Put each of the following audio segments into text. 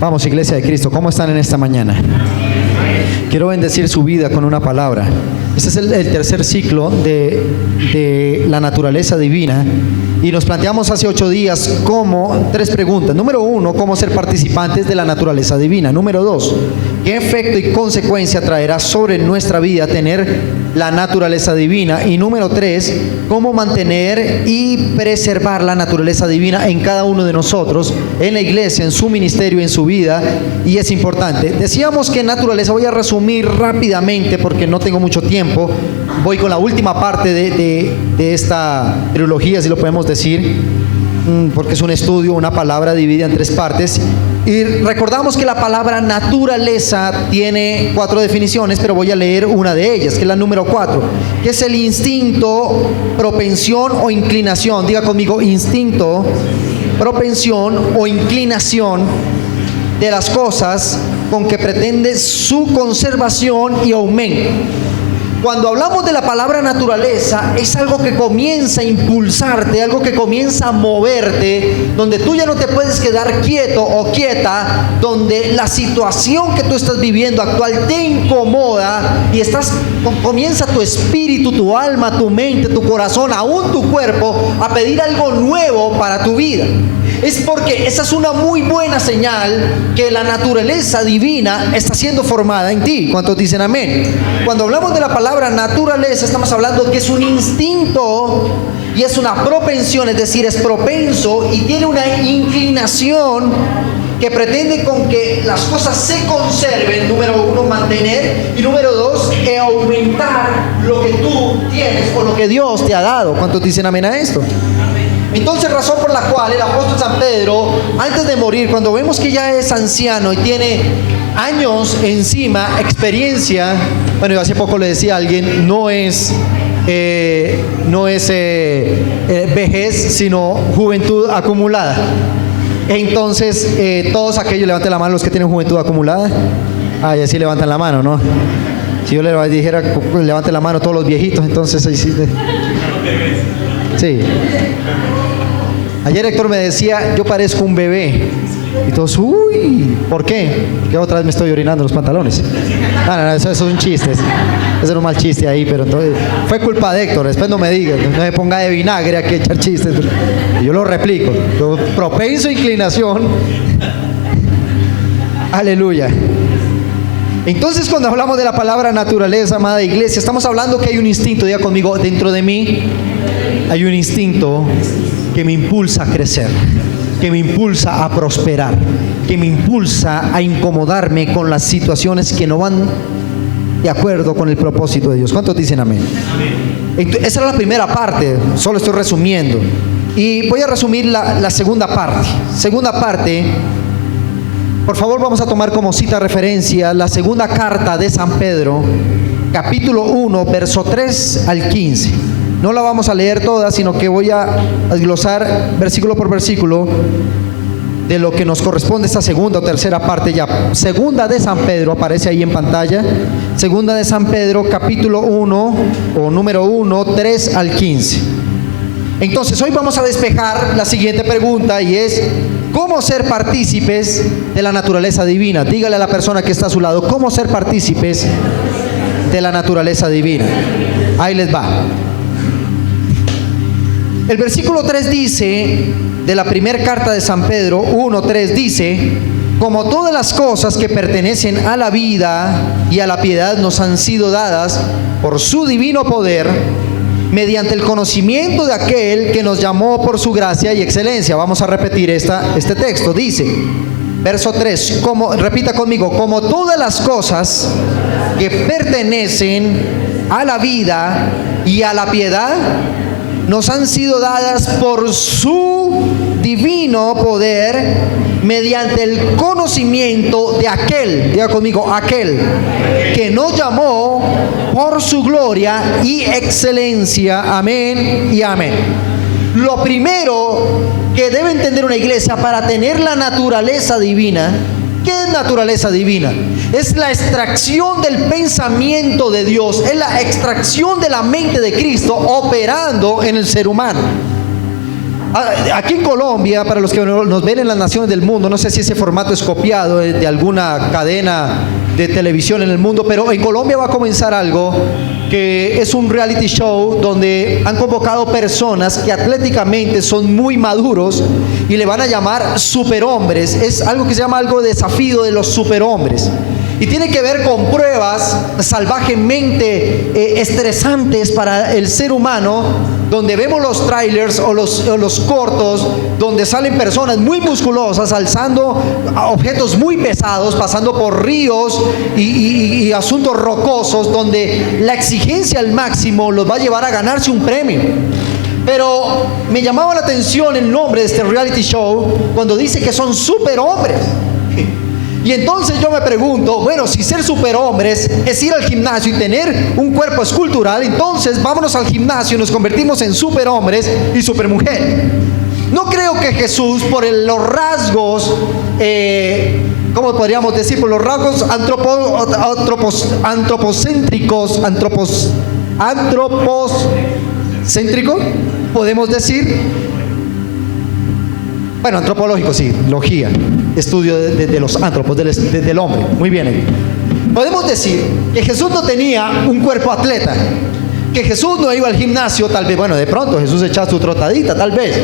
Vamos, Iglesia de Cristo, ¿cómo están en esta mañana? Quiero bendecir su vida con una palabra. Este es el tercer ciclo de la naturaleza divina. Y nos planteamos hace 8 días tres preguntas. Número 1, cómo ser participantes de la naturaleza divina. Número 2, qué efecto y consecuencia traerá sobre nuestra vida tener la naturaleza divina. Y número 3, cómo mantener y preservar la naturaleza divina en cada uno de nosotros, en la iglesia, en su ministerio, en su vida. Y es importante. Decíamos que naturaleza, voy a resumir rápidamente porque no tengo mucho tiempo. Voy con la última parte de esta trilogía, si lo podemos decir, porque es un estudio, una palabra dividida en 3 partes. Y recordamos que la palabra naturaleza tiene 4 definiciones, pero voy a leer una de ellas, que es la número 4, que es el instinto, propensión o inclinación. Diga conmigo: instinto, propensión o inclinación de las cosas con que pretende su conservación y aumento. Cuando hablamos de la palabra naturaleza, es algo que comienza a impulsarte, algo que comienza a moverte, donde tú ya no te puedes quedar quieto o quieta, donde la situación que tú estás viviendo actual te incomoda y comienza tu espíritu, tu alma, tu mente, tu corazón, aún tu cuerpo, a pedir algo nuevo para tu vida. Es porque esa es una muy buena señal que la naturaleza divina está siendo formada en ti. ¿Cuántos dicen amén? Cuando hablamos de la palabra naturaleza, estamos hablando que es un instinto y es una propensión, es decir, es propenso y tiene una inclinación que pretende con que las cosas se conserven. Número 1, mantener, y número 2, aumentar lo que tú tienes o lo que Dios te ha dado. ¿Cuántos dicen amén a esto? Entonces, razón por la cual el apóstol San Pedro, antes de morir, cuando vemos que ya es anciano y tiene años encima, experiencia, bueno, yo hace poco le decía a alguien, no es vejez, sino juventud acumulada. Entonces, todos aquellos, levanten la mano los que tienen juventud acumulada. Ah, y así levantan la mano, ¿no? Si yo le dijera, levanten la mano todos los viejitos, entonces ahí sí. Sí. Ayer Héctor me decía, yo parezco un bebé. Y todos, uy, ¿por qué? Porque otra vez me estoy orinando los pantalones. No, eso es un chiste. Ese era un mal chiste ahí, pero entonces, fue culpa de Héctor. Después no me diga, no se ponga de vinagre aquí a echar chistes. Y yo lo replico. Yo propenso a inclinación. Aleluya. Entonces, cuando hablamos de la palabra naturaleza, amada iglesia, estamos hablando que hay un instinto, diga conmigo, dentro de mí hay un instinto que me impulsa a crecer, que me impulsa a prosperar, que me impulsa a incomodarme con las situaciones que no van de acuerdo con el propósito de Dios. ¿Cuántos dicen amén? Entonces, esa era la primera parte, solo estoy resumiendo. Y voy a resumir la segunda parte. Segunda parte, por favor, vamos a tomar como cita referencia la segunda carta de San Pedro, capítulo 1, verso 3 al 15. No la vamos a leer toda, sino que voy a desglosar versículo por versículo de lo que nos corresponde esta segunda o tercera parte ya. Segunda de San Pedro, aparece ahí en pantalla. Segunda de San Pedro, capítulo 1 o número 1, 3 al 15. Entonces, hoy vamos a despejar la siguiente pregunta y es: ¿cómo ser partícipes de la naturaleza divina? Dígale a la persona que está a su lado, ¿cómo ser partícipes de la naturaleza divina? Ahí les va. El versículo 3 dice, de la primera carta de San Pedro, 1:3 dice: como todas las cosas que pertenecen a la vida y a la piedad nos han sido dadas por su divino poder, mediante el conocimiento de aquel que nos llamó por su gracia y excelencia. Vamos a repetir este texto. Dice, verso 3, repita conmigo: como todas las cosas que pertenecen a la vida y a la piedad nos han sido dadas por su divino poder, mediante el conocimiento de aquel, diga conmigo, aquel que nos llamó por su gloria y excelencia. Amén y amén. Lo primero que debe entender una iglesia para tener la naturaleza divina, ¿qué es naturaleza divina? Es la extracción del pensamiento de Dios, es la extracción de la mente de Cristo operando en el ser humano. Aquí en Colombia, para los que nos ven en las naciones del mundo, no sé si ese formato es copiado de alguna cadena de televisión en el mundo, pero en Colombia va a comenzar algo que es un reality show donde han convocado personas que atléticamente son muy maduros y le van a llamar superhombres. Es algo que se llama algo de desafío de los superhombres. Y tiene que ver con pruebas salvajemente estresantes para el ser humano, donde vemos los trailers o los cortos, donde salen personas muy musculosas alzando objetos muy pesados, pasando por ríos y asuntos rocosos, donde la exigencia al máximo los va a llevar a ganarse un premio. Pero me llamaba la atención el nombre de este reality show cuando dice que son superhombres. Y entonces yo me pregunto, bueno, si ser superhombres es ir al gimnasio y tener un cuerpo escultural, entonces vámonos al gimnasio y nos convertimos en superhombres y supermujer. No creo que Jesús, por los rasgos, ¿cómo podríamos decir? Por los rasgos antropocéntricos, podemos decir. Bueno, antropológico, sí, logía, estudio de los antropos, del hombre. Muy bien. Podemos decir que Jesús no tenía un cuerpo atleta, que Jesús no iba al gimnasio, tal vez, bueno, de pronto Jesús echaba su trotadita, tal vez,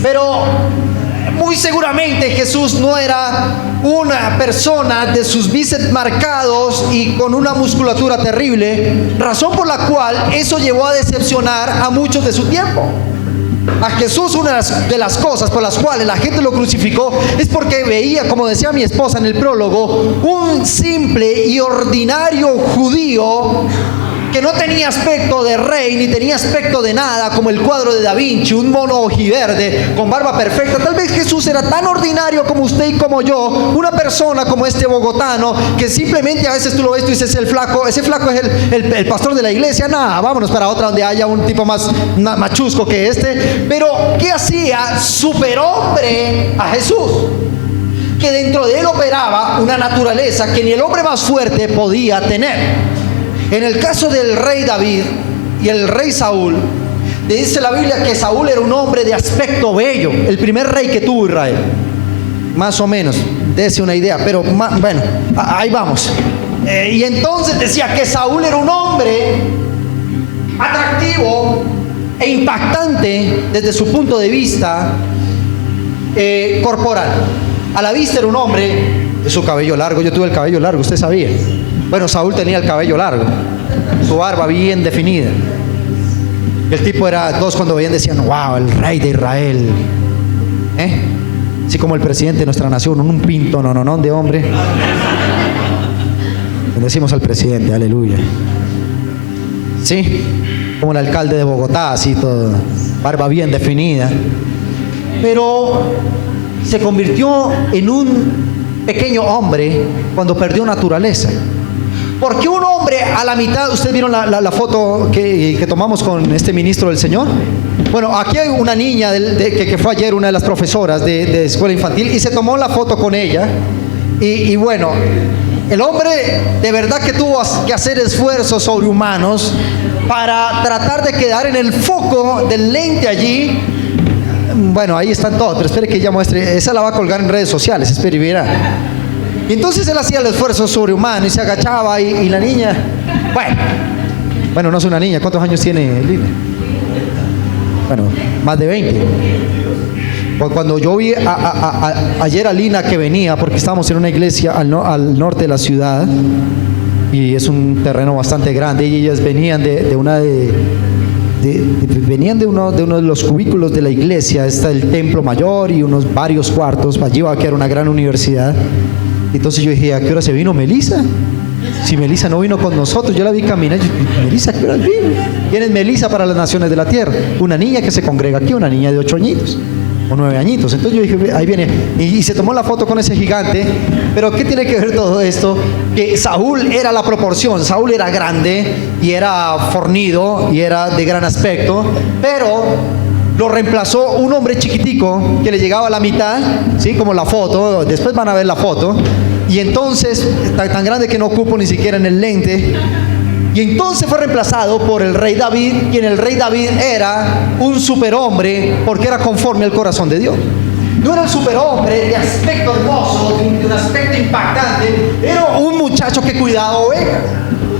pero muy seguramente Jesús no era una persona de sus bíceps marcados y con una musculatura terrible, razón por la cual eso llevó a decepcionar a muchos de su tiempo. A Jesús, una de las cosas por las cuales la gente lo crucificó es porque veía, como decía mi esposa en el prólogo, un simple y ordinario judío que no tenía aspecto de rey ni tenía aspecto de nada, como el cuadro de Da Vinci, un mono ojiverde con barba perfecta. Tal vez Jesús era tan ordinario como usted y como yo, una persona como este bogotano que simplemente a veces tú lo ves y tú dices, ese flaco es el pastor de la iglesia. Nada, vámonos para otra donde haya un tipo más chusco que este. Pero ¿qué hacía superhombre a Jesús? Que dentro de él operaba una naturaleza que ni el hombre más fuerte podía tener. En el caso del rey David y el rey Saúl, dice la Biblia que Saúl era un hombre de aspecto bello, el primer rey que tuvo Israel, más o menos, dése una idea, pero bueno, ahí vamos. Y entonces decía que Saúl era un hombre atractivo e impactante desde su punto de vista corporal. A la vista era un hombre de su cabello largo. Yo tuve el cabello largo, usted sabía. Bueno, Saúl tenía el cabello largo, su barba bien definida. El tipo era, todos cuando veían decían, wow, el rey de Israel. Así como el presidente de nuestra nación, un pinto, no, de hombre. Le decimos al presidente, aleluya. Sí, como el alcalde de Bogotá, así todo, barba bien definida. Pero se convirtió en un pequeño hombre cuando perdió naturaleza. Porque un hombre a la mitad, ¿ustedes vieron la foto que tomamos con este ministro del Señor? Bueno, aquí hay una niña que fue ayer una de las profesoras de escuela infantil y se tomó la foto con ella. Y bueno, el hombre de verdad que tuvo que hacer esfuerzos sobrehumanos para tratar de quedar en el foco del lente allí. Bueno, ahí están todos, pero espere que ella muestre. Esa la va a colgar en redes sociales, espere y verá. Y entonces él hacía el esfuerzo sobrehumano y se agachaba y la niña, bueno, no es una niña. ¿Cuántos años tiene Lina? Bueno, más de 20. Cuando yo vi ayer a Lina que venía, porque estábamos en una iglesia al norte de la ciudad y es un terreno bastante grande, y ellas venían venían de uno de los cubículos de la iglesia. Está el templo mayor y unos varios cuartos. Allí va a quedar una gran universidad. Entonces yo dije, ¿a qué hora se vino Melissa? Si Melissa no vino con nosotros, yo la vi caminar. Melissa, ¿a qué hora vino? ¿Quién es Melissa para las naciones de la tierra? Una niña que se congrega aquí, una niña de 8 añitos o 9 añitos. Entonces yo dije, ahí viene. Y se tomó la foto con ese gigante. Pero ¿qué tiene que ver todo esto? Que Saúl era la proporción. Saúl era grande y era fornido y era de gran aspecto, pero lo reemplazó un hombre chiquitico que le llegaba a la mitad, ¿sí? Como la foto, después van a ver la foto. Y entonces, tan grande que no ocupo ni siquiera en el lente, Y entonces fue reemplazado por el rey David, quien el rey David era un superhombre porque era conforme al corazón de Dios. No era un superhombre de aspecto hermoso, de un aspecto impactante, era un muchacho que cuidaba ovejas.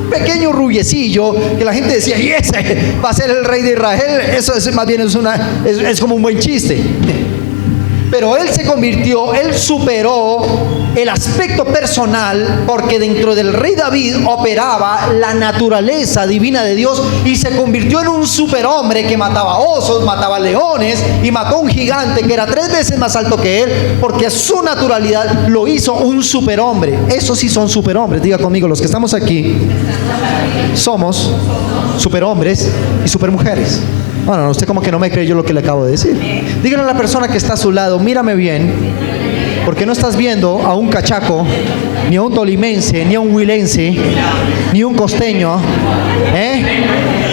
Un pequeño rubiecillo que la gente decía, y ese va a ser el rey de Israel. Eso más bien es como un buen chiste. Pero él se convirtió, él superó el aspecto personal, porque dentro del rey David operaba la naturaleza divina de Dios y se convirtió en un superhombre que mataba osos, mataba leones y mató a un gigante que era 3 veces más alto que él, porque su naturalidad lo hizo un superhombre. Esos sí son superhombres. Diga conmigo, los que estamos aquí somos superhombres y supermujeres. Bueno, usted como que no me creyó lo que le acabo de decir. Díganle a la persona que está a su lado, mírame bien, porque no estás viendo a un cachaco, ni a un tolimense, ni a un huilense, ni un costeño,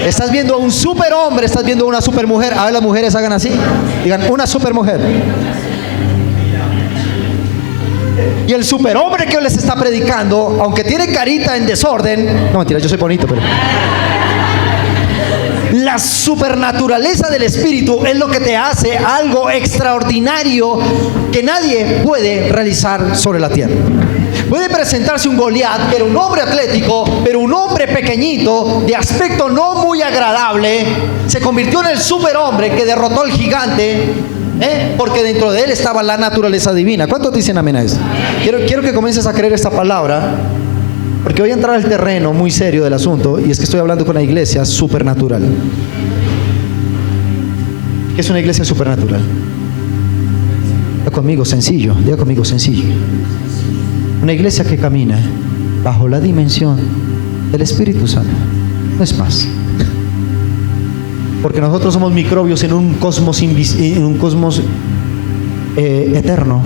Estás viendo a un superhombre, estás viendo a una supermujer. A ver, las mujeres hagan así, digan, una supermujer. Y el superhombre que hoy les está predicando, aunque tiene carita en desorden, no mentira, yo soy bonito, pero la supernaturaleza del Espíritu es lo que te hace algo extraordinario que nadie puede realizar sobre la tierra. Puede presentarse un Goliat, que era un hombre atlético, pero un hombre pequeñito, de aspecto no muy agradable, se convirtió en el superhombre que derrotó al gigante, porque dentro de él estaba la naturaleza divina. ¿Cuántos dicen amén a eso? Quiero que comiences a creer esta palabra, porque voy a entrar al terreno muy serio del asunto, y es que estoy hablando con una iglesia supernatural. ¿Qué es una iglesia supernatural? Diga conmigo, sencillo. Diga conmigo, sencillo. Una iglesia que camina bajo la dimensión del Espíritu Santo. No es más. Porque nosotros somos microbios en un cosmos eterno.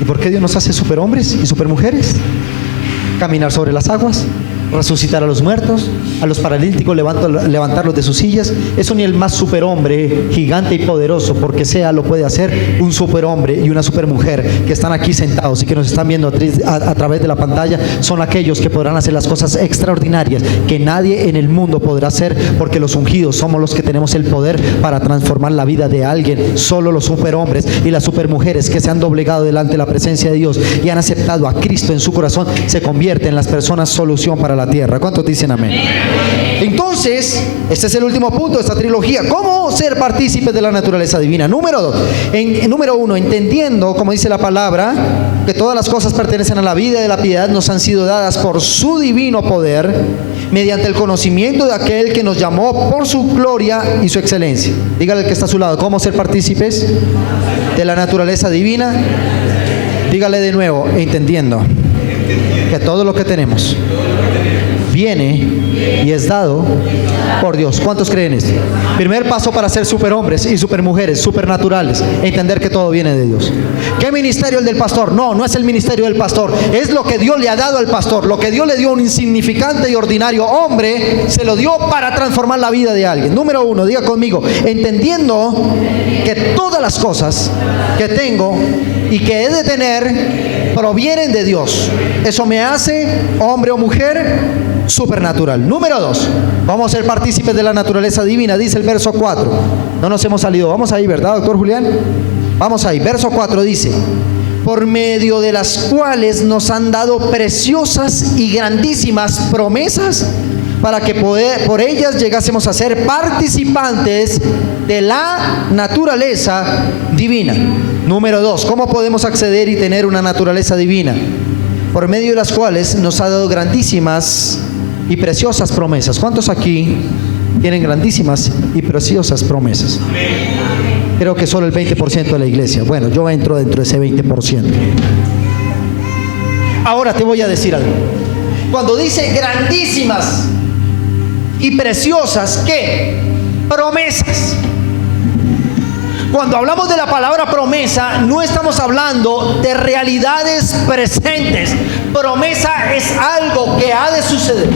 ¿Y por qué Dios nos hace superhombres y supermujeres? Caminar sobre las aguas, resucitar a los muertos, a los paralíticos levantarlos de sus sillas. Eso ni el más superhombre, gigante y poderoso, porque sea, lo puede hacer. Un superhombre y una supermujer que están aquí sentados y que nos están viendo a través de la pantalla, son aquellos que podrán hacer las cosas extraordinarias que nadie en el mundo podrá hacer, porque los ungidos somos los que tenemos el poder para transformar la vida de alguien. Solo los superhombres y las supermujeres que se han doblegado delante de la presencia de Dios y han aceptado a Cristo en su corazón se convierten en las personas solución para la tierra. ¿Cuántos dicen amén? Entonces, este es el último punto de esta trilogía. ¿Cómo ser partícipes de la naturaleza divina? Número 1, entendiendo, como dice la palabra, que todas las cosas pertenecen a la vida y de la piedad, nos han sido dadas por su divino poder, mediante el conocimiento de aquel que nos llamó por su gloria y su excelencia. Dígale al que está a su lado, ¿cómo ser partícipes de la naturaleza divina? Dígale de nuevo, entendiendo que todo lo que tenemos viene y es dado por Dios. ¿Cuántos creen esto? Primer paso para ser superhombres y supermujeres, supernaturales, entender que todo viene de Dios. ¿Qué ministerio el del pastor? No es el ministerio del pastor, es lo que Dios le ha dado al pastor. Lo que Dios le dio a un insignificante y ordinario hombre, se lo dio para transformar la vida de alguien. Número 1, diga conmigo, entendiendo que todas las cosas que tengo y que he de tener provienen de Dios. Eso me hace hombre o mujer supernatural. Número 2, vamos a ser partícipes de la naturaleza divina. Dice el verso 4. No nos hemos salido. Vamos ahí, ¿verdad, doctor Julián? Vamos ahí. Verso 4 dice: por medio de las cuales nos han dado preciosas y grandísimas promesas, para que por ellas llegásemos a ser participantes de la naturaleza divina. Número 2, ¿cómo podemos acceder y tener una naturaleza divina? Por medio de las cuales nos ha dado grandísimas y preciosas promesas. ¿Cuántos aquí tienen grandísimas y preciosas promesas? Creo que solo el 20% de la iglesia. Bueno, yo entro dentro de ese 20%. Ahora te voy a decir algo. Cuando dice grandísimas y preciosas, ¿qué? Promesas. Cuando hablamos de la palabra promesa, no estamos hablando de realidades presentes. Promesa es algo que ha de suceder.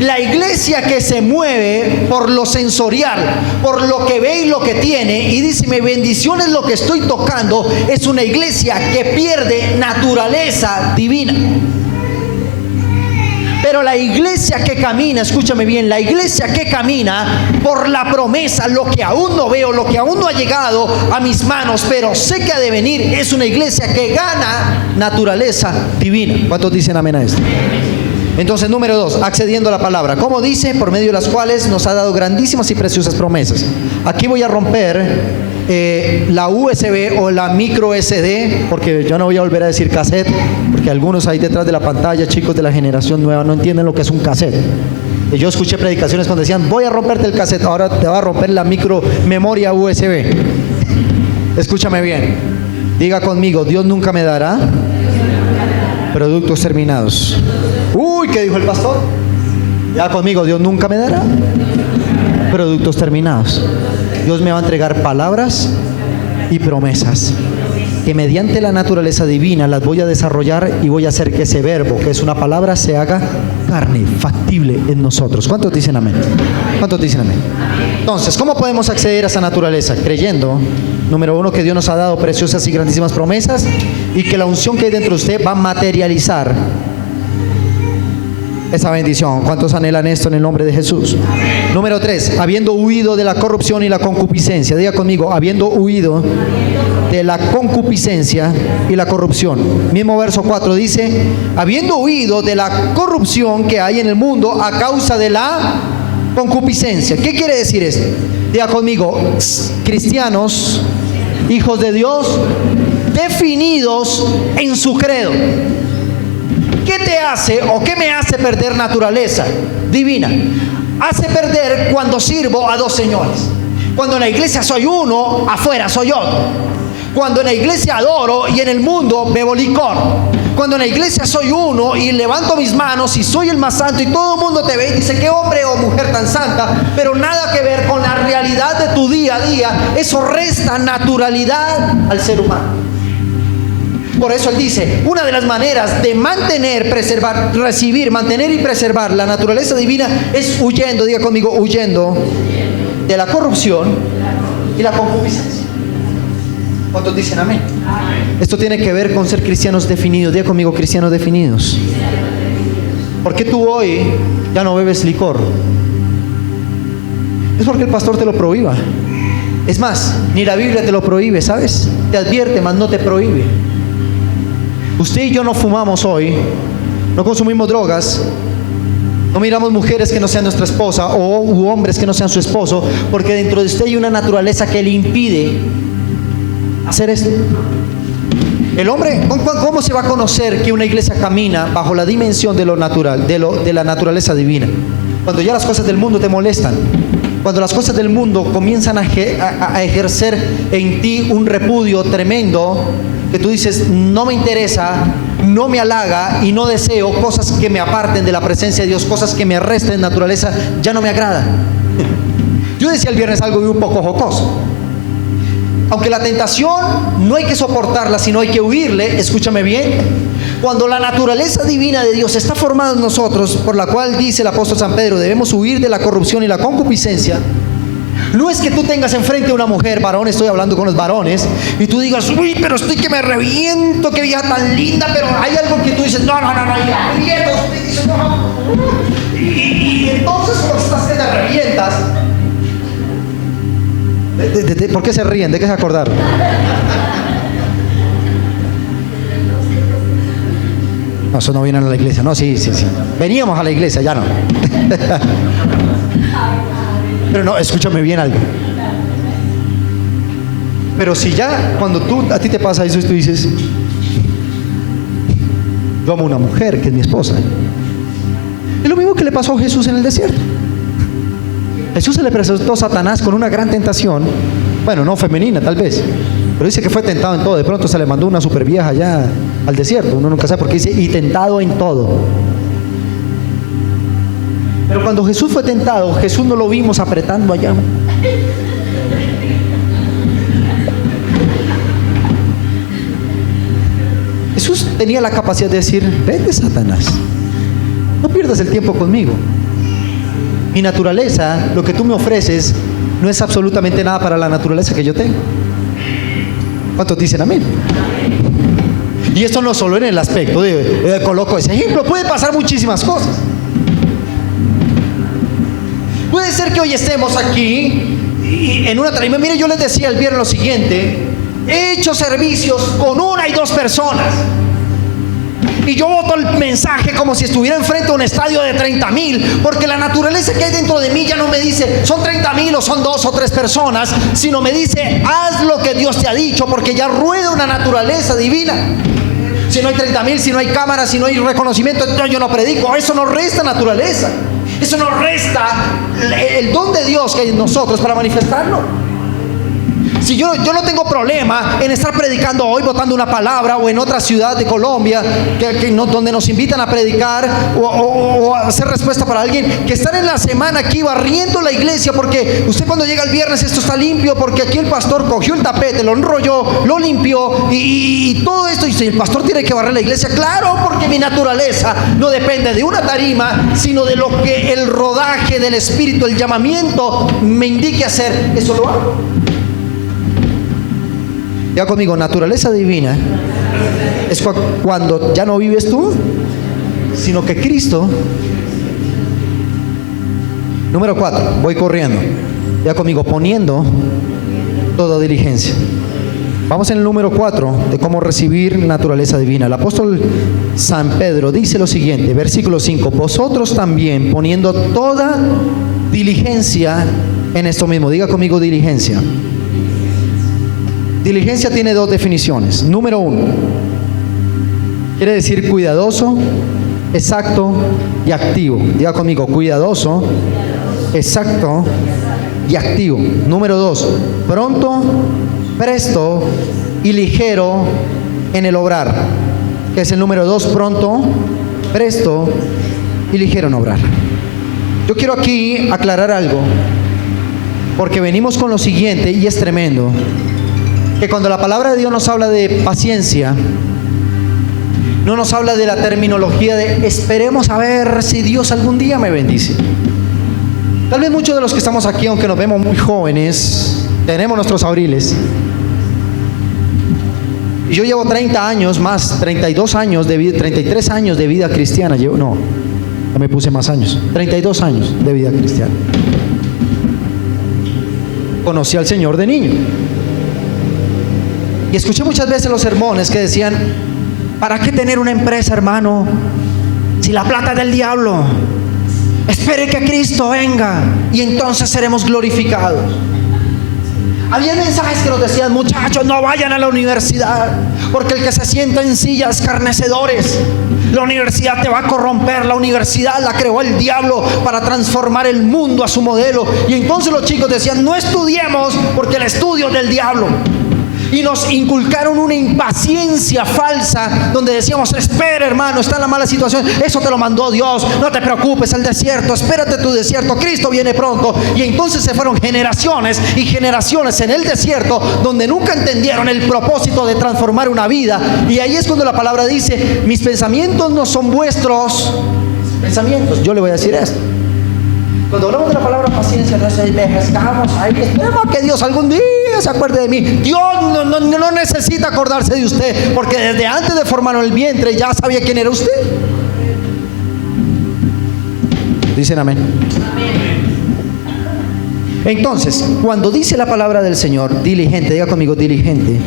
La iglesia que se mueve por lo sensorial, por lo que ve y lo que tiene, y dice, mi bendición es lo que estoy tocando, es una iglesia que pierde naturaleza divina. Pero la iglesia que camina, escúchame bien, la iglesia que camina por la promesa, lo que aún no veo, lo que aún no ha llegado a mis manos, pero sé que ha de venir, es una iglesia que gana naturaleza divina. ¿Cuántos dicen amén a esto? Entonces, número 2, accediendo a la palabra. ¿Cómo dice? Por medio de las cuales nos ha dado grandísimas y preciosas promesas. Aquí voy a romper la USB o la micro SD, porque yo no voy a volver a decir cassette, porque algunos ahí detrás de la pantalla, chicos de la generación nueva, no entienden lo que es un cassette. Yo escuché predicaciones cuando decían, voy a romperte el cassette, ahora te va a romper la micro memoria USB. Escúchame bien, diga conmigo, Dios nunca me dará productos terminados. Uy, ¿qué dijo el pastor? Ya conmigo, Dios nunca me dará productos terminados. Dios me va a entregar palabras y promesas que mediante la naturaleza divina las voy a desarrollar y voy a hacer que ese verbo, que es una palabra, se haga carne, factible en nosotros. ¿Cuántos dicen amén? ¿Cuántos dicen amén? Entonces, ¿cómo podemos acceder a esa naturaleza? Creyendo, número 1, que Dios nos ha dado preciosas y grandísimas promesas y que la unción que hay dentro de usted va a materializar esa bendición. ¿Cuántos anhelan esto en el nombre de Jesús? Número 3, habiendo huido de la corrupción y la concupiscencia. Diga conmigo, habiendo huido de la concupiscencia y la corrupción. Mismo verso 4 dice, habiendo huido de la corrupción que hay en el mundo a causa de la concupiscencia. ¿Qué quiere decir esto? Diga conmigo, cristianos, hijos de Dios, definidos en su credo. ¿Qué te hace o qué me hace perder naturaleza divina? Hace perder cuando sirvo a dos señores. Cuando en la iglesia soy uno, afuera soy otro. Cuando en la iglesia adoro y en el mundo bebo licor. Cuando en la iglesia soy uno y levanto mis manos y soy el más santo y todo el mundo te ve y dice, qué hombre o mujer tan santa, pero nada que ver con la realidad de tu día a día. Eso resta naturalidad al ser humano. Por eso él dice, una de las maneras de mantener, preservar, recibir, mantener y preservar la naturaleza divina es huyendo, diga conmigo, huyendo de la corrupción y la concupiscencia. ¿Cuántos dicen amén? Esto tiene que ver con ser cristianos definidos. Diga conmigo, cristianos definidos. ¿Por qué tú hoy ya no bebes licor? Es porque el pastor te lo prohíba. Es más, ni la Biblia te lo prohíbe, ¿sabes? Te advierte, mas no te prohíbe. Usted y yo no fumamos hoy, no consumimos drogas, no miramos mujeres que no sean nuestra esposa u hombres que no sean su esposo, porque dentro de usted hay una naturaleza que le impide hacer esto. El hombre, ¿cómo se va a conocer que una iglesia camina bajo la dimensión de lo natural, de la naturaleza divina? Cuando ya las cosas del mundo te molestan, cuando las cosas del mundo comienzan a ejercer en ti un repudio tremendo, que tú dices, no me interesa, no me halaga y no deseo cosas que me aparten de la presencia de Dios, cosas que me resten naturaleza, ya no me agrada. Yo decía el viernes algo un poco jocoso. Aunque la tentación no hay que soportarla, sino hay que huirle, escúchame bien. Cuando la naturaleza divina de Dios está formada en nosotros, por la cual dice el apóstol San Pedro, debemos huir de la corrupción y la concupiscencia. No es que tú tengas enfrente a una mujer, varón, estoy hablando con los varones, y tú digas, uy, pero estoy que me reviento, qué vieja tan linda, pero hay algo que tú dices, no, ya aprieto, usted dice, no. Y entonces cuando estás que te revientas, ¿por qué se ríen? ¿De qué se acordaron? No, eso no viene a la iglesia, no, sí. Veníamos a la iglesia, ya no. Pero no, escúchame bien algo. Pero si ya, cuando a ti te pasa eso, tú dices, yo amo a una mujer que es mi esposa. Es lo mismo que le pasó a Jesús en el desierto. Jesús se le presentó a Satanás con una gran tentación, bueno, no femenina tal vez, pero dice que fue tentado en todo. De pronto se le mandó una super vieja allá al desierto, uno nunca sabe por qué dice, y tentado en todo. Pero cuando Jesús fue tentado, Jesús no lo vimos apretando allá. Jesús tenía la capacidad de decir, vete Satanás, no pierdas el tiempo conmigo. Mi naturaleza, lo que tú me ofreces, no es absolutamente nada para la naturaleza que yo tengo. ¿Cuántos dicen amén? Y esto no solo en el aspecto de coloco ese ejemplo, puede pasar muchísimas cosas. Puede ser que hoy estemos aquí y en una tarima. Mire, yo les decía el viernes lo siguiente: he hecho servicios con 1 y 2 personas, y yo boto el mensaje como si estuviera enfrente a un estadio de 30,000, porque la naturaleza que hay dentro de mí ya no me dice son 30,000 o son 2 o 3 personas, sino me dice haz lo que Dios te ha dicho, porque ya rueda una naturaleza divina. Si no hay 30,000, si no hay cámaras, si no hay reconocimiento, entonces yo no predico. Eso no resta naturaleza, eso no resta el don de Dios que hay en nosotros para manifestarlo. Si yo no tengo problema en estar predicando hoy, botando una palabra, o en otra ciudad de Colombia donde nos invitan a predicar o a hacer respuesta para alguien, que estar en la semana aquí barriendo la iglesia, porque usted cuando llega el viernes esto está limpio, porque aquí el pastor cogió el tapete, lo enrolló, lo limpió y todo esto, y si el pastor tiene que barrer la iglesia, claro, porque mi naturaleza no depende de una tarima, sino de lo que el rodaje del Espíritu, el llamamiento me indique hacer, eso lo hago. Ya conmigo, naturaleza divina es cuando ya no vives tú, sino que Cristo. Número 4, voy corriendo. Ya conmigo, poniendo toda diligencia. Vamos en el número 4 de cómo recibir naturaleza divina. El apóstol San Pedro dice lo siguiente, versículo 5: vosotros también, poniendo toda diligencia en esto mismo. Diga conmigo, diligencia. Diligencia tiene 2 definiciones. Número 1, quiere decir cuidadoso, exacto y activo. Diga conmigo, cuidadoso, exacto y activo. Número 2, pronto, presto y ligero en el obrar. Que es el número 2, pronto, presto y ligero en obrar. Yo quiero aquí aclarar algo, porque venimos con lo siguiente y es tremendo. Que cuando la palabra de Dios nos habla de paciencia, no nos habla de la terminología de esperemos a ver si Dios algún día me bendice. Tal vez muchos de los que estamos aquí, aunque nos vemos muy jóvenes, tenemos nuestros abriles. Y yo llevo 30 años más, 32 años de vida, 33 años de vida cristiana. Ya me puse más años, 32 años de vida cristiana. Conocí al Señor de niño. Y escuché muchas veces los sermones que decían: ¿para qué tener una empresa, hermano, si la plata es del diablo? Espere que Cristo venga y entonces seremos glorificados. Había mensajes que nos decían: muchachos, no vayan a la universidad, porque el que se sienta en sillas escarnecedores, la universidad te va a corromper. La universidad la creó el diablo para transformar el mundo a su modelo. Y entonces los chicos decían: no estudiemos porque el estudio es del diablo. Y nos inculcaron una impaciencia falsa, donde decíamos: espera, hermano, está en la mala situación, eso te lo mandó Dios, no te preocupes, el desierto, espérate tu desierto, Cristo viene pronto. Y entonces se fueron generaciones y generaciones en el desierto, donde nunca entendieron el propósito de transformar una vida. Y ahí es cuando la palabra dice: mis pensamientos no son vuestros pensamientos. Yo le voy a decir esto: cuando hablamos de la palabra paciencia, no estamos ahí, esperemos que Dios algún día se acuerde de mí. Dios no necesita acordarse de usted, porque desde antes de formarlo en el vientre ya sabía quién era usted. Dicen amén. Entonces, cuando dice la palabra del Señor, diligente, diga conmigo, diligente,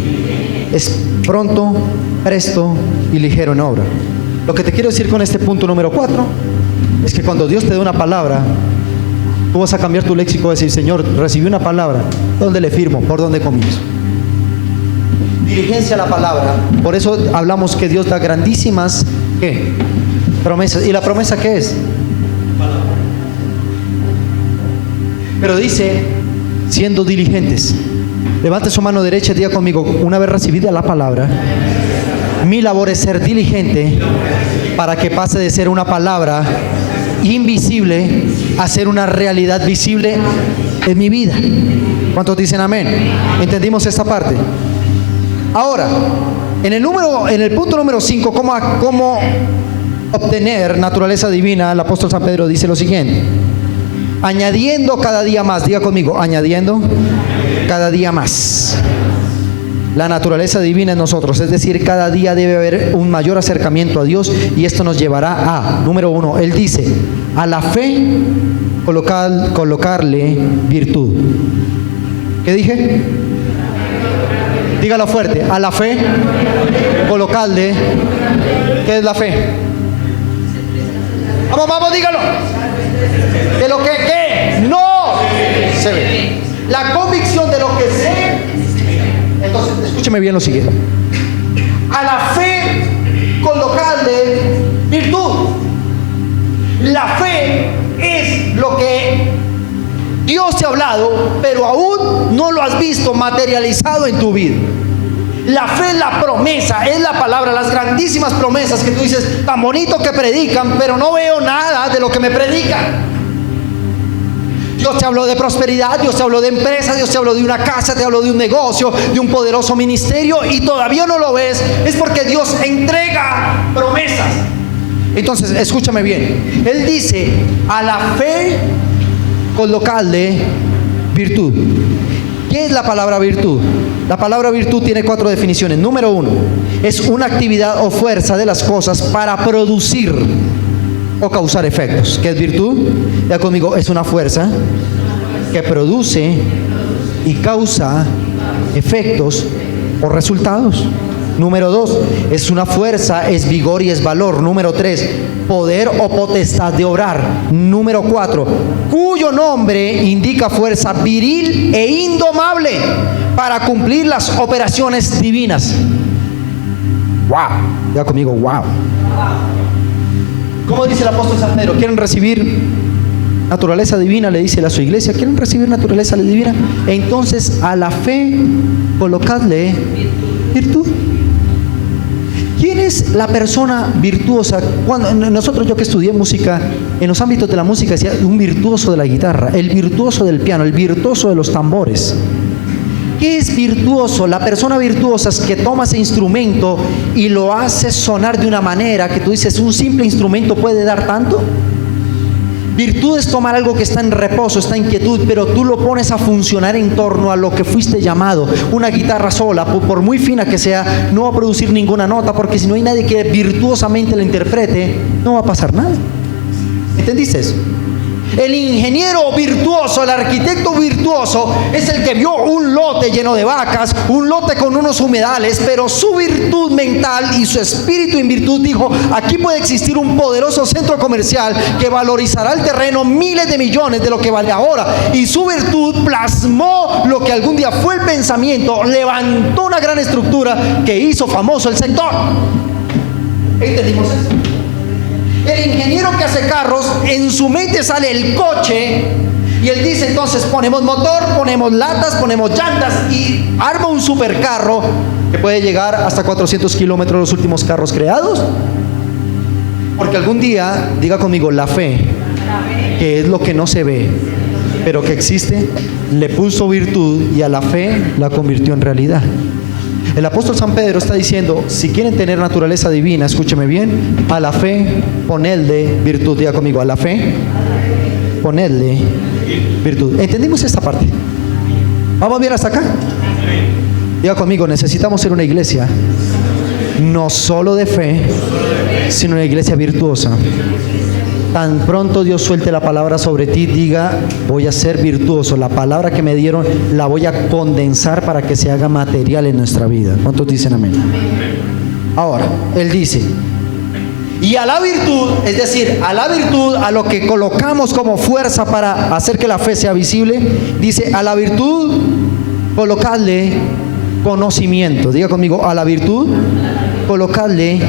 es pronto, presto y ligero en obra. Lo que te quiero decir con este punto número 4 es que cuando Dios te da una palabra, tú vas a cambiar tu léxico y decir: Señor, recibí una palabra, ¿dónde le firmo? ¿Por dónde comienzo? Diligencia a la palabra. Por eso hablamos que Dios da grandísimas, ¿qué? Promesas. ¿Y la promesa qué es? Palabra. Pero dice: siendo diligentes. Levante su mano derecha y diga conmigo: una vez recibida la palabra, mi labor es ser diligente para que pase de ser una palabra invisible a ser una realidad visible en mi vida. ¿Cuántos dicen amén? ¿Entendimos esta parte? Ahora, en el punto número 5, ¿cómo obtener naturaleza divina? El apóstol San Pedro dice lo siguiente: añadiendo cada día más. Diga conmigo: añadiendo cada día más. la naturaleza divina en nosotros. Es decir, cada día debe haber un mayor acercamiento a Dios, y esto nos llevará a, número 1, Él dice, a la fe colocarle virtud. ¿Qué dije? Dígalo fuerte. A la fe colocarle. ¿Qué es la fe? Vamos, dígalo. De lo que ¿qué? No se ve. La convicción de lo que sé. Entonces, escúcheme bien lo siguiente. A la fe colocarle virtud. La fe es lo que Dios te ha hablado, pero aún no lo has visto materializado en tu vida. La fe es la promesa, es la palabra, las grandísimas promesas que tú dices, tan bonito que predican, pero no veo nada de lo que me predican. Dios te habló de prosperidad, Dios te habló de empresa, Dios te habló de una casa, te habló de un negocio, de un poderoso ministerio, y todavía no lo ves. Es porque Dios entrega promesas. Entonces, escúchame bien. Él dice, a la fe colocarle virtud. ¿Qué es la palabra virtud? La palabra virtud tiene 4 definiciones. Número 1, es una actividad o fuerza de las cosas para producir o causar efectos. ¿Qué es virtud? Ya conmigo, es una fuerza que produce y causa efectos o resultados. Número 2, es una fuerza, es vigor y es valor. Número 3, poder o potestad de obrar. Número 4, cuyo nombre indica fuerza viril e indomable para cumplir las operaciones divinas. Wow, ya conmigo, wow. ¿Cómo dice el apóstol San Pedro? ¿Quieren recibir naturaleza divina? Le dice a su iglesia, ¿quieren recibir naturaleza divina? Entonces a la fe colocadle virtud. ¿Quién es la persona virtuosa? Cuando nosotros, yo que estudié música, en los ámbitos de la música decía un virtuoso de la guitarra, el virtuoso del piano, el virtuoso de los tambores. ¿Qué es virtuoso? La persona virtuosa es que toma ese instrumento y lo hace sonar de una manera que tú dices, ¿un simple instrumento puede dar tanto? Virtud es tomar algo que está en reposo, está en quietud, pero tú lo pones a funcionar en torno a lo que fuiste llamado. Una guitarra sola, por muy fina que sea, no va a producir ninguna nota, porque si no hay nadie que virtuosamente la interprete, no va a pasar nada. ¿Entendiste eso? El ingeniero virtuoso, el arquitecto virtuoso es el que vio un lote lleno de vacas, un lote con unos humedales, pero su virtud mental y su espíritu en virtud dijo, aquí puede existir un poderoso centro comercial que valorizará el terreno miles de millones de lo que vale ahora, y su virtud plasmó lo que algún día fue el pensamiento, levantó una gran estructura que hizo famoso el sector. ¿Entendimos eso? El ingeniero que hace carros, en su mente sale el coche, y él dice, entonces ponemos motor, ponemos latas, ponemos llantas, y arma un supercarro que puede llegar hasta 400 kilómetros, los últimos carros creados. Porque algún día, diga conmigo, la fe, que es lo que no se ve, pero que existe, le puso virtud, y a la fe la convirtió en realidad. El apóstol San Pedro está diciendo, si quieren tener naturaleza divina, escúcheme bien, a la fe ponedle virtud. Diga conmigo, a la fe ponedle virtud. ¿Entendimos esta parte? ¿Vamos bien hasta acá? Diga conmigo, necesitamos ser una iglesia no solo de fe, sino una iglesia virtuosa. Tan pronto Dios suelte la palabra sobre ti, diga, voy a ser virtuoso. La palabra que me dieron la voy a condensar para que se haga material en nuestra vida. ¿Cuántos dicen amén? Ahora, Él dice, y a la virtud, es decir, a la virtud, a lo que colocamos como fuerza para hacer que la fe sea visible, dice, a la virtud colocadle conocimiento. Diga conmigo, a la virtud colocadle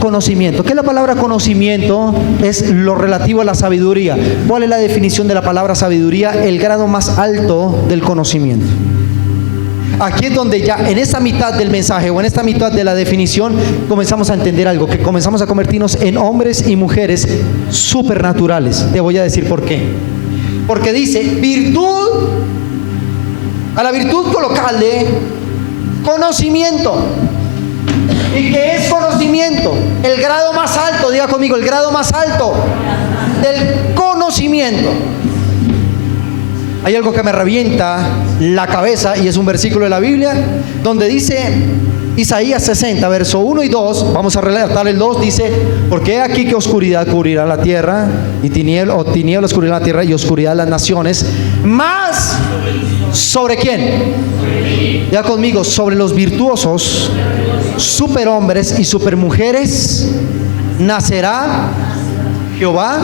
conocimiento. ¿Qué es la palabra conocimiento? Es lo relativo a la sabiduría. ¿Cuál es la definición de la palabra sabiduría? El grado más alto del conocimiento. Aquí es donde ya en esta mitad del mensaje o en esta mitad de la definición comenzamos a entender algo, que comenzamos a convertirnos en hombres y mujeres supernaturales. Te voy a decir por qué. Porque dice, virtud, a la virtud colocarle conocimiento. ¿Y qué es conocimiento? El grado más alto, diga conmigo, el grado más alto del conocimiento. hay algo que me revienta la cabeza y es un versículo de la Biblia donde dice Isaías 60, verso 1 y 2, vamos a relatar el 2, dice: porque he aquí que oscuridad cubrirá la tierra y tinieblas cubrirá la tierra y oscuridad las naciones, más ¿sobre quién? Ya conmigo, sobre los virtuosos, superhombres y supermujeres nacerá Jehová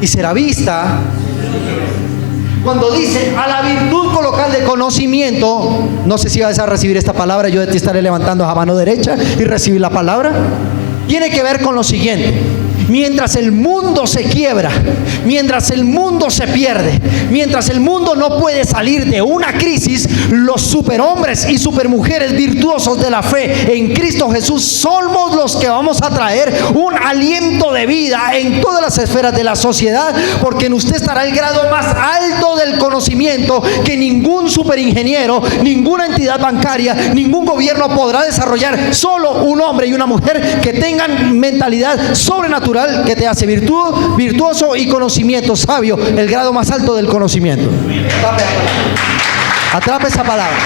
y será vista. Cuando dice a la virtud colocar de conocimiento, no sé si vas a recibir esta palabra, yo de ti estaré levantando a mano derecha y recibir la palabra. Tiene que ver con lo siguiente: mientras el mundo se quiebra, mientras el mundo se pierde, mientras el mundo no puede salir de una crisis, los superhombres y supermujeres virtuosos de la fe en Cristo Jesús somos los que vamos a traer un aliento de vida en todas las esferas de la sociedad, porque en usted estará el grado más alto del conocimiento que ningún superingeniero, ninguna entidad bancaria, ningún gobierno podrá desarrollar. Solo un hombre y una mujer que tengan mentalidad sobrenatural, que te hace virtuoso y conocimiento sabio, el grado más alto del conocimiento. Atrape esa palabra.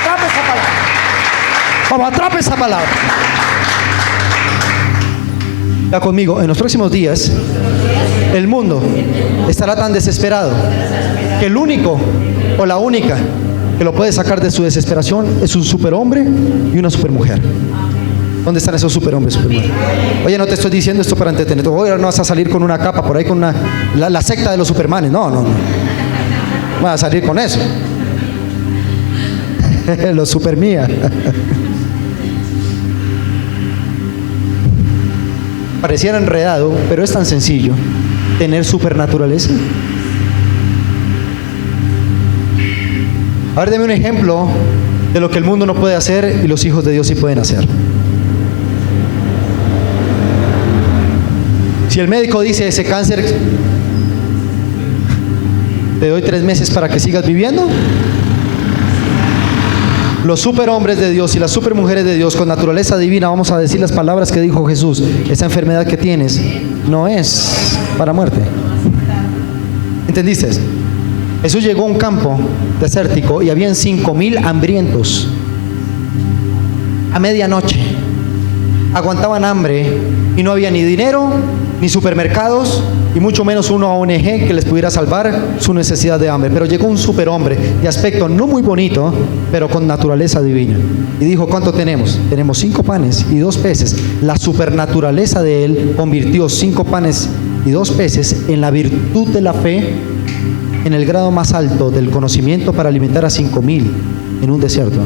Atrape esa palabra. Vamos, atrape esa palabra. Ya conmigo, en los próximos días el mundo estará tan desesperado que el único o la única que lo puede sacar de su desesperación es un superhombre y una supermujer. ¿Dónde están esos superhombres, supermujeres? Oye, no te estoy diciendo esto para entretenerte. Oye, no vas a salir con una capa por ahí con la secta de los supermanes. No vas a salir con eso. Los supermía. Pareciera enredado, pero es tan sencillo tener supernaturaleza. A ver, deme un ejemplo de lo que el mundo no puede hacer y los hijos de Dios sí pueden hacer. Si el médico dice: ese cáncer te doy 3 meses para que sigas viviendo, los superhombres de Dios y las supermujeres de Dios con naturaleza divina vamos a decir las palabras que dijo Jesús: esa enfermedad que tienes no es para muerte. ¿Entendiste? Jesús llegó a un campo desértico y habían 5,000 hambrientos a medianoche. Aguantaban hambre y no había ni dinero, ni supermercados, y mucho menos una ONG que les pudiera salvar su necesidad de hambre. Pero llegó un superhombre de aspecto no muy bonito, pero con naturaleza divina, y dijo: ¿cuánto tenemos? Tenemos 5 panes y 2 peces. La supernaturaleza de él convirtió 5 panes y 2 peces en la virtud de la fe, en el grado más alto del conocimiento para alimentar a 5,000 en un desierto.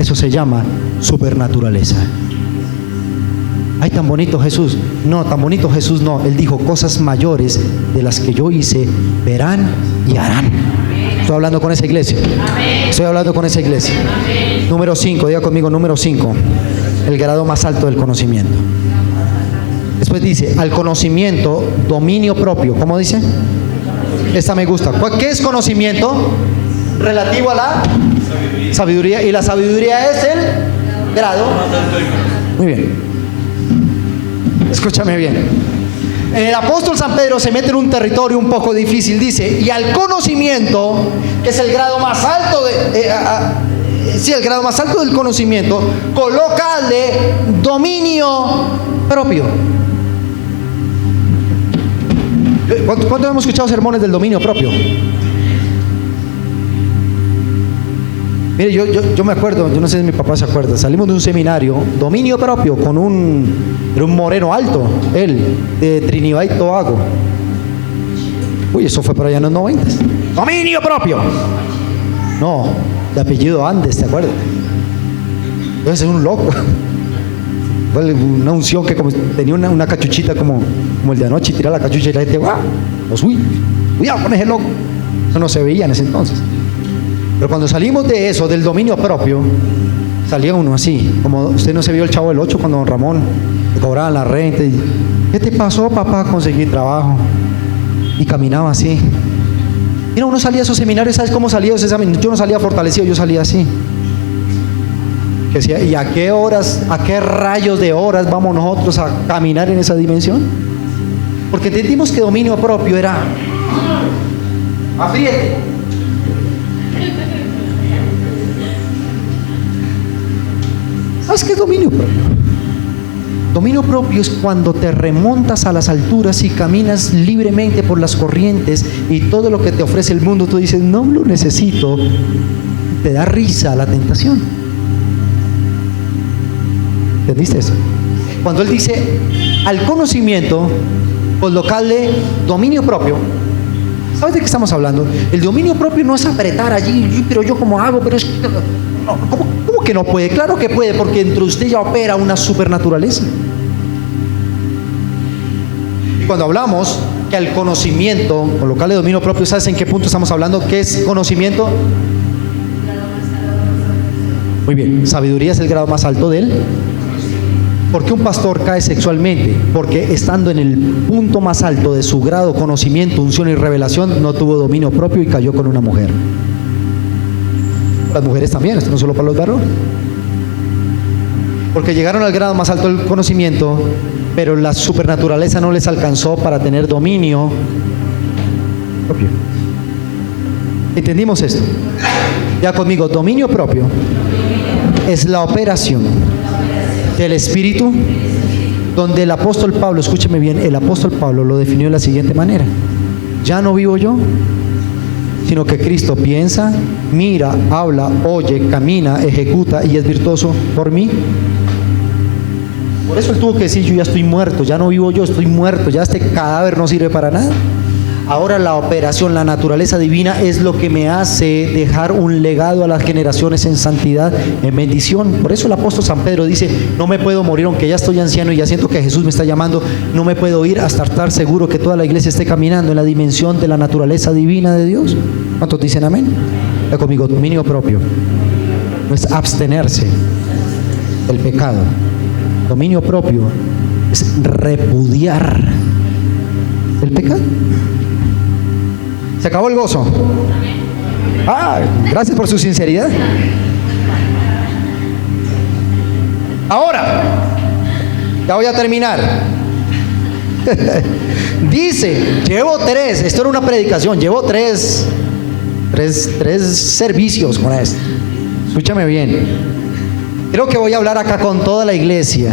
Eso se llama supernaturaleza. Ay, tan bonito Jesús. No, tan bonito Jesús no. Él dijo: cosas mayores de las que yo hice verán y harán. Estoy hablando con esa iglesia. Estoy hablando con esa iglesia. Número 5, diga conmigo, número 5. El grado más alto del conocimiento. Después dice: al conocimiento, dominio propio. ¿Cómo dice? Esta me gusta. ¿Qué es conocimiento? Relativo a la sabiduría. Y la sabiduría es el grado. Muy bien. Escúchame bien. El apóstol San Pedro se mete en un territorio un poco difícil. Dice: y al conocimiento, que es el grado más alto el grado más alto del conocimiento, colócale dominio propio. ¿Cuánto hemos escuchado sermones del dominio propio? Mire, yo me acuerdo, yo no sé si mi papá se acuerda, salimos de un seminario, dominio propio, con era un moreno alto, él, de Trinidad y Tobago. Uy, eso fue por allá en los 90. Dominio propio. No, de apellido Andes, ¿te acuerdas? Entonces es un loco. Fue una unción que como tenía una cachuchita como el de anoche, y tiraba la cachucha y la gente, ¡guau! Cuidado con ese loco. Eso no se veía en ese entonces. Pero cuando salimos de eso, del dominio propio, salía uno así, como usted no se vio el Chavo del 8 cuando don Ramón le cobraban la renta. Y, ¿qué te pasó, papá? Conseguí trabajo. Y caminaba así. Mira, uno salía a esos seminarios, ¿sabes cómo salía ese examen? Yo no salía fortalecido, yo salía así. Que decía: ¿y a qué horas, a qué rayos de horas vamos nosotros a caminar en esa dimensión? Porque entendimos que dominio propio era Apriete. ¿Sabes qué es dominio propio? Dominio propio es cuando te remontas a las alturas y caminas libremente por las corrientes y todo lo que te ofrece el mundo, tú dices, no lo necesito. Te da risa la tentación. ¿Entendiste eso? Cuando él dice, al conocimiento, colocarle dominio propio. ¿Sabes de qué estamos hablando? El dominio propio no es apretar allí, pero yo cómo hago, pero es que... No, ¿cómo que no puede? Claro que puede, porque entre usted ya opera una supernaturaleza. Y cuando hablamos que al conocimiento, colocarle dominio propio, ¿sabes en qué punto estamos hablando? ¿Qué es conocimiento? Muy bien, sabiduría es el grado más alto de él. ¿Por qué un pastor cae sexualmente? Porque estando en el punto más alto de su grado, conocimiento, unción y revelación, no tuvo dominio propio y cayó con una mujer. Las mujeres también, esto no solo para los varones. Porque llegaron al grado más alto del conocimiento, pero la supernaturaleza no les alcanzó para tener dominio propio. ¿Entendimos esto? Ya conmigo, dominio propio es la operación del Espíritu, donde el apóstol Pablo, escúcheme bien, el apóstol Pablo lo definió de la siguiente manera: ya no vivo yo, sino que Cristo piensa, mira, habla, oye, camina, ejecuta y es virtuoso por mí. Por eso él tuvo que decir, yo ya estoy muerto, ya no vivo yo, estoy muerto, ya este cadáver no sirve para nada. Ahora la operación, la naturaleza divina es lo que me hace dejar un legado a las generaciones en santidad, en bendición. Por eso el apóstol San Pedro dice, no me puedo morir aunque ya estoy anciano y ya siento que Jesús me está llamando, no me puedo ir hasta estar seguro que toda la iglesia esté caminando en la dimensión de la naturaleza divina de Dios. ¿Cuántos dicen amén? Ya conmigo, dominio propio no es abstenerse del pecado. Dominio propio es repudiar el pecado. Se acabó el gozo. Gracias por su sinceridad. Ahora, ya voy a terminar. Dice, llevo tres, esto era una predicación, llevo tres servicios con esto. Escúchame bien. Creo que voy a hablar acá con toda la iglesia.